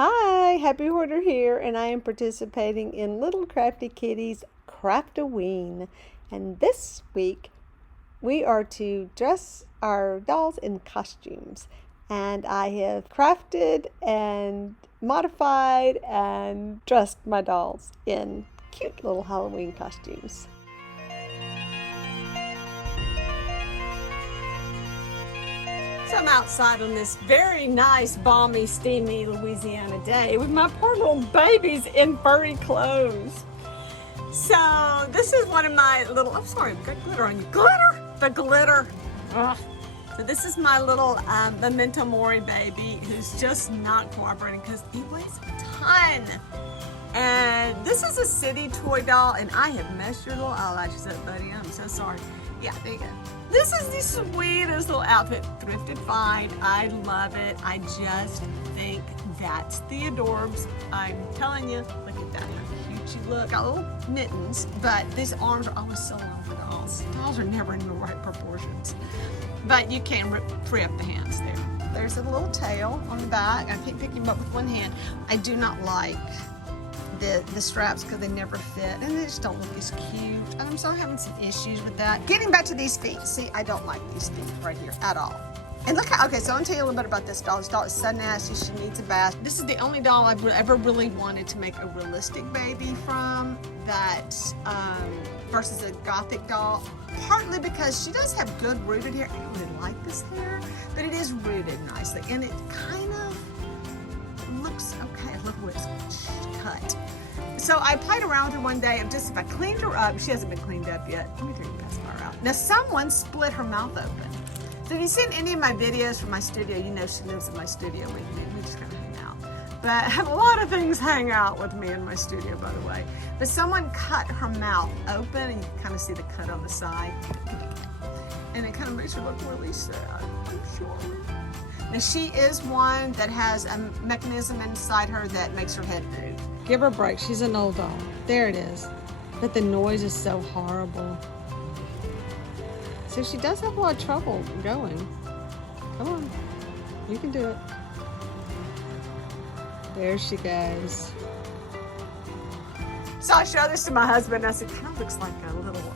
Hi, Happy Hoarder here, and I am participating in Little Crafty Kitty's Craft-A-Ween. And this week, we are to dress our dolls in costumes. And I have crafted and modified and dressed my dolls in cute little Halloween costumes. So I'm outside on this very nice, balmy, steamy Louisiana day with my poor little babies in furry clothes. So this is one of my little, I'm sorry, I've got glitter on you. Glitter! The glitter. Ugh. So this is my little Memento Mori baby who's just not cooperating because he weighs a ton. And this is a city toy doll, and I have messed your little eyelashes up, buddy. I'm so sorry. Yeah, there you go. This is the sweetest little outfit, thrifted fine. I love it. I just think that's the adorbs. I'm telling you, look at that, how cute you look. Got little mittens, but these arms are always so long for dolls. Dolls are never in the right proportions. But you can free up the hands there. There's a little tail on the back. I keep picking them up with one hand. I do not like the straps because they never fit and they just don't look as cute, and I'm still having some issues with that. Getting back to these feet, see, I don't like these feet right here at all. And look how, okay, so I'm gonna tell you a little bit about this doll. This doll is so nasty, she needs a bath. This is the only doll I've ever really wanted to make a realistic baby from, that versus a gothic doll, partly because she does have good rooted hair. I don't really like this hair, but it is rooted nicely, and it kind of looks okay. Look where it's cut. So I played around with her one day of just if I cleaned her up. She hasn't been cleaned up yet. Let me take the pacifier out. Now someone split her mouth open. So if you've seen any of my videos from my studio, you know she lives in my studio with me. We just kind of hang out. But I have a lot of things hang out with me in my studio, by the way. But someone cut her mouth open, and you can kind of see the cut on the side. And it kind of makes her look really sad, I'm sure. Now she is one that has a mechanism inside her that makes her head move. Give her a break, she's an old doll. There it is. But the noise is so horrible. So she does have a lot of trouble going. Come on, you can do it. There she goes. So I showed this to my husband, and I said, kind of looks like a little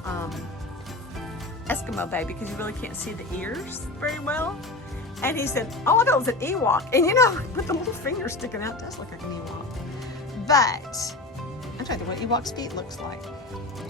Eskimo baby, because you really can't see the ears very well. And he said, oh, I thought it was an Ewok. And you know, with the little finger sticking out, it does look like an Ewok. But I'm trying to think what Ewok's feet looks like.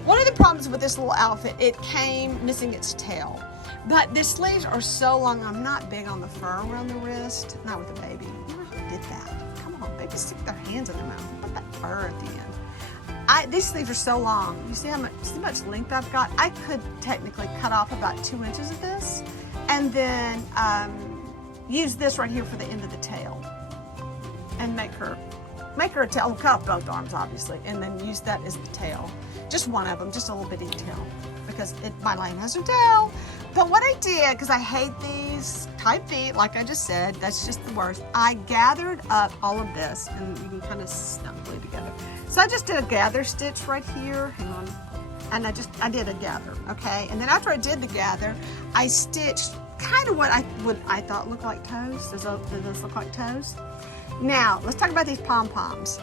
One of the problems with this little outfit, it came missing its tail. But the sleeves are so long, I'm not big on the fur around the wrist. Not with a baby. You know who did that? Come on, babies stick their hands in their mouth. Put that fur at the end. These sleeves are so long. You see how much length I've got? I could technically cut off about 2 inches of this, and then use this right here for the end of the tail, and make her a tail. I'll cut off both arms, obviously, and then use that as the tail. Just one of them, just a little bitty tail, because my lane has her tail. But what I did, because I hate these tight feet, like I just said, that's just the worst. I gathered up all of this, and you can kind of snug glue together. So I just did a gather stitch right here. Hang on. And I did a gather, okay? And then after I did the gather, I stitched kind of what I thought looked like toes. Does this look like toes? Now, let's talk about these pom-poms.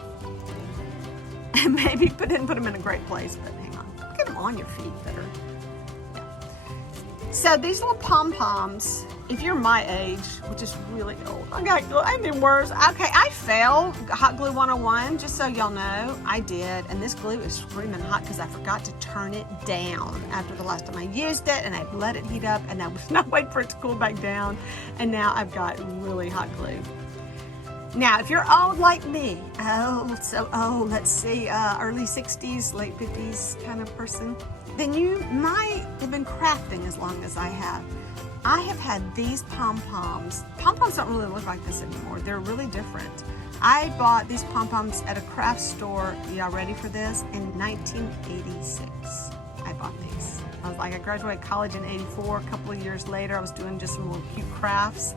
And maybe didn't put them in a great place, but hang on. Get them on your feet better. Yeah. So these little pom-poms, if you're my age, which is really old, I mean worse. Okay, I failed Hot Glue 101, just so y'all know. I did, and this glue is screaming hot because I forgot to turn it down after the last time I used it, and I let it heat up, and I was not waiting for it to cool back down, and now I've got really hot glue. Now, if you're old like me, let's see, early 60s, late 50s kind of person, then you might have been crafting as long as I have. I have had these pom-poms. Pom-poms don't really look like this anymore. They're really different. I bought these pom-poms at a craft store, y'all ready for this, in 1986. I bought these. I graduated college in 84. A couple of years later, I was doing just some little cute crafts.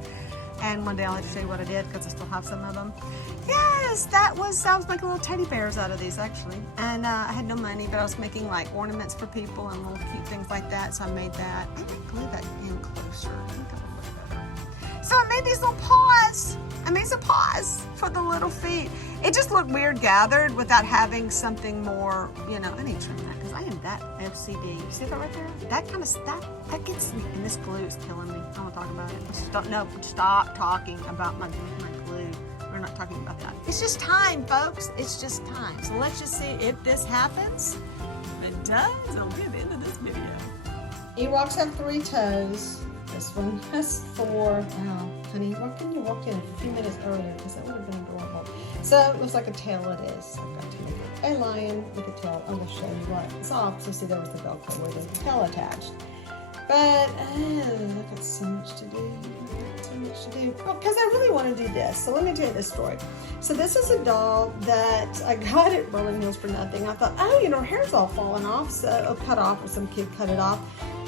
And one day I'll have to show you what I did, because I still have some of them. Yes, I was making little teddy bears out of these, actually. And I had no money, but I was making like ornaments for people and little cute things like that. So I made that. I might glue that in closer. I think that would look better. So I made these little paws. And these are paws for the little feet. It just looked weird gathered without having something more, you know. I need to trim that because I am that FCD. See that right there? That kind of stuff, that gets me. And this glue is killing me. I don't want to talk about it. Stop talking about my glue. We're not talking about that. It's just time, folks. It's just time. So let's just see if this happens. If it does, it'll be the end of this video. Ewoks have 3 toes. This one has 4. Wow, honey, why couldn't you walk in a few minutes earlier? Because that would have been adorable. So it looks like a tail it is. I've got to make it a lion with a tail. I'm going to show you what it's off. So see, there was the Velcro with the tail attached. But, look, it's so much to do. So much to do. Oh, because I really want to do this. So let me tell you this story. So this is a doll that I got at Rolling Hills for nothing. I thought, oh, you know, her hair's all falling off. So cut off, or some kid cut it off.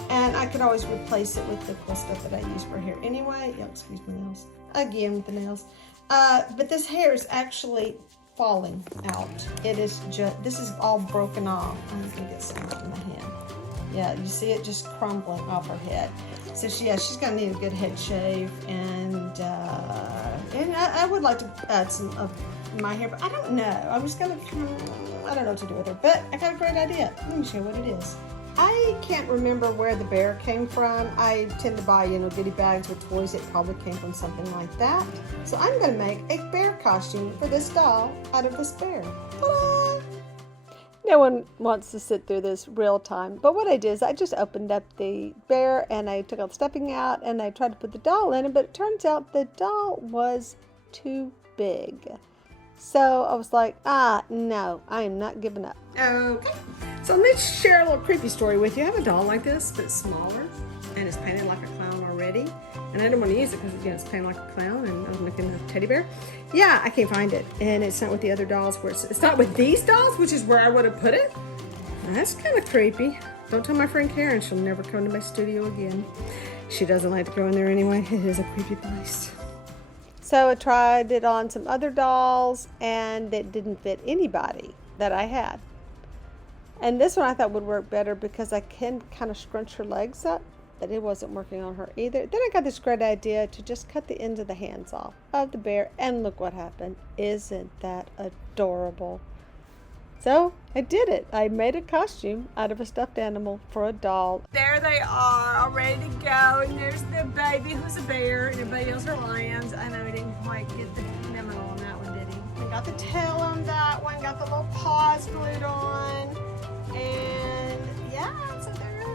And I could always replace it with the cool stuff that I use for hair anyway. Yep, excuse my nails. Again with the nails. But this hair is actually falling out. It is just, this is all broken off. I'm gonna get some in my hand. Yeah, you see it just crumbling off her head. So she's gonna need a good head shave, and I would like to add some of my hair, but I don't know. I was gonna, I don't know what to do with her, but I got a great idea. Let me show you what it is. I can't remember where the bear came from. I tend to buy, you know, goodie bags with toys. It probably came from something like that. So I'm going to make a bear costume for this doll out of this bear. Ta-da! No one wants to sit through this real time, but what I did is I just opened up the bear and I took all the stuffing out and I tried to put the doll in it, but it turns out the doll was too big. So I was like, no, I am not giving up. Okay, so let me share a little creepy story with you. I have a doll like this, but it's smaller, and it's painted like a clown already. And I didn't want to use it because, again, it's painted like a clown, and I was making a teddy bear. Yeah, I can't find it, and it's not with the other dolls. It's not with these dolls, which is where I would have put it. That's kind of creepy. Don't tell my friend Karen. She'll never come to my studio again. She doesn't like to go in there anyway. It is a creepy place. So I tried it on some other dolls, and it didn't fit anybody that I had. And this one I thought would work better because I can kind of scrunch her legs up, but it wasn't working on her either. Then I got this great idea to just cut the ends of the hands off of the bear, and look what happened. Isn't that adorable? So I did it. I made a costume out of a stuffed animal for a doll. There they are, all ready to go. And there's the baby who's a bear, and everybody else are lions. I know he didn't quite get the memo on that one, did he? I got the tail on that one, got the little paws glued on. And yeah,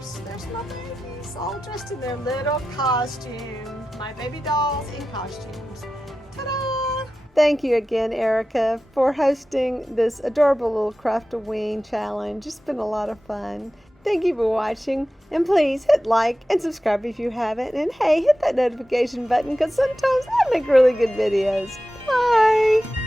so there's my babies all dressed in their little costume. My baby dolls in costumes. Ta-da! Thank you again, Erica, for hosting this adorable little Craft-A-Ween challenge. It's been a lot of fun. Thank you for watching, and please hit like and subscribe if you haven't. And hey, hit that notification button because sometimes I make really good videos. Bye!